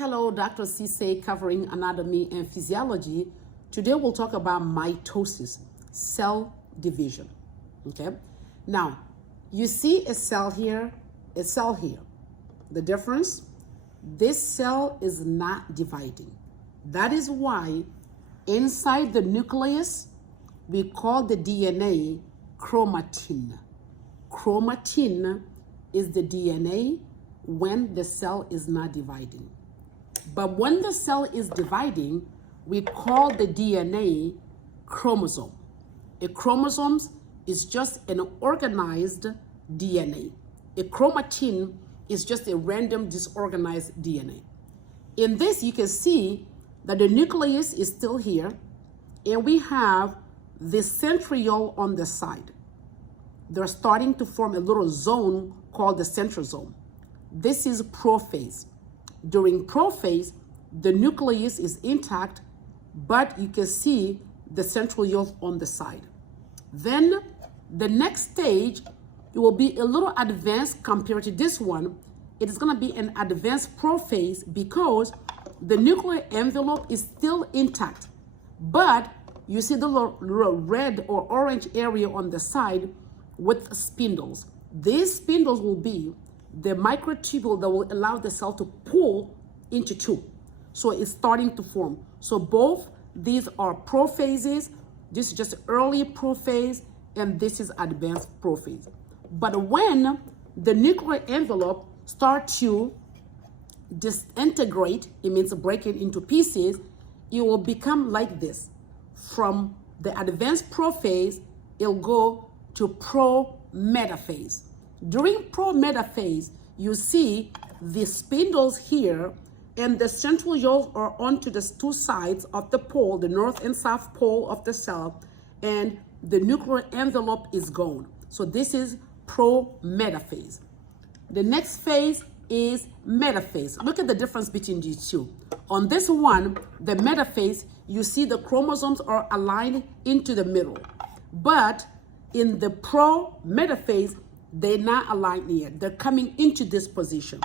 Hello, Dr. Cisse covering anatomy and physiology. Today we'll talk about mitosis, cell division. Okay. Now, you see a cell here, a cell here. The difference? This cell is not dividing. That is why inside the nucleus, we call the DNA chromatin. Chromatin is the DNA when the cell is not dividing. But when the cell is dividing, we call the DNA chromosome. A chromosome is just an organized DNA. A chromatin is just a random disorganized DNA. In this, you can see that the nucleus is still here, and we have the centriole on the side. They're starting to form a little zone called the centrosome. This is prophase. During prophase, the nucleus is intact, but you can see the centriole on the side. Then the next stage, it will be a little advanced compared to this one. It is going to be an advanced prophase because the nuclear envelope is still intact, but you see the little red or orange area on the side with spindles. These spindles will be the microtubule that will allow the cell to pull into two. So it's starting to form. So both these are prophases. This is just early prophase, and this is advanced prophase. But when the nuclear envelope starts to disintegrate, it means breaking into pieces, it will become like this. From the advanced prophase, it'll go to pro-metaphase. During pro-metaphase, you see the spindles here, and the centrioles are onto the two sides of the pole, the north and south pole of the cell, and the nuclear envelope is gone. So this is pro-metaphase. The next phase is metaphase. Look at the difference between these two. On this one, the metaphase, you see the chromosomes are aligned into the middle. But in the pro-metaphase, they're not aligned yet. They're coming into this position.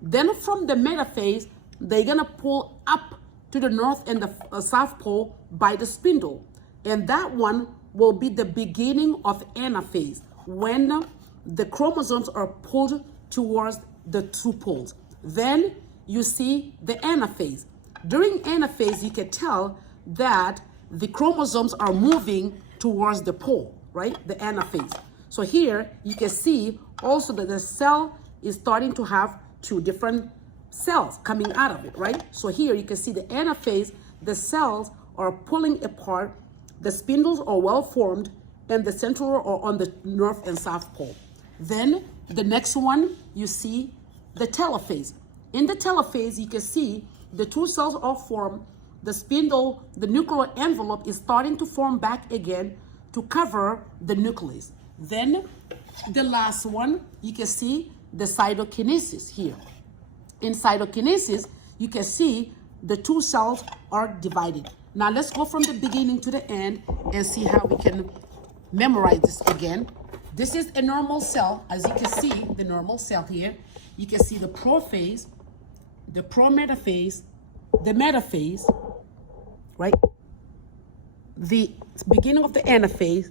Then from the metaphase, they're going to pull up to the north and the south pole by the spindle. And that one will be the beginning of anaphase, when the chromosomes are pulled towards the two poles. Then you see the anaphase. During anaphase, you can tell that the chromosomes are moving towards the pole, right? The anaphase. So here you can see also that the cell is starting to have two different cells coming out of it, right? So here you can see the anaphase, the cells are pulling apart, the spindles are well formed, and the central are on the north and south pole. Then the next one, you see the telophase. In the telophase, you can see the two cells are formed, the spindle, the nuclear envelope is starting to form back again to cover the nucleus. Then the last one, you can see the cytokinesis here. In cytokinesis, you can see the two cells are divided. Now let's go from the beginning to the end and see how we can memorize this again. This is a normal cell. As you can see, the normal cell here. You can see the prophase, the prometaphase, the metaphase, right? The beginning of the anaphase,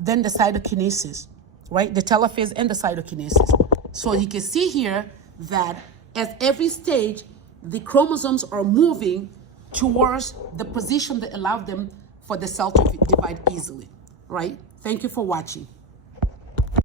then the cytokinesis, right? The telophase and the cytokinesis. So you can see here that at every stage, the chromosomes are moving towards the position that allowed them for the cell to divide easily, right? Thank you for watching.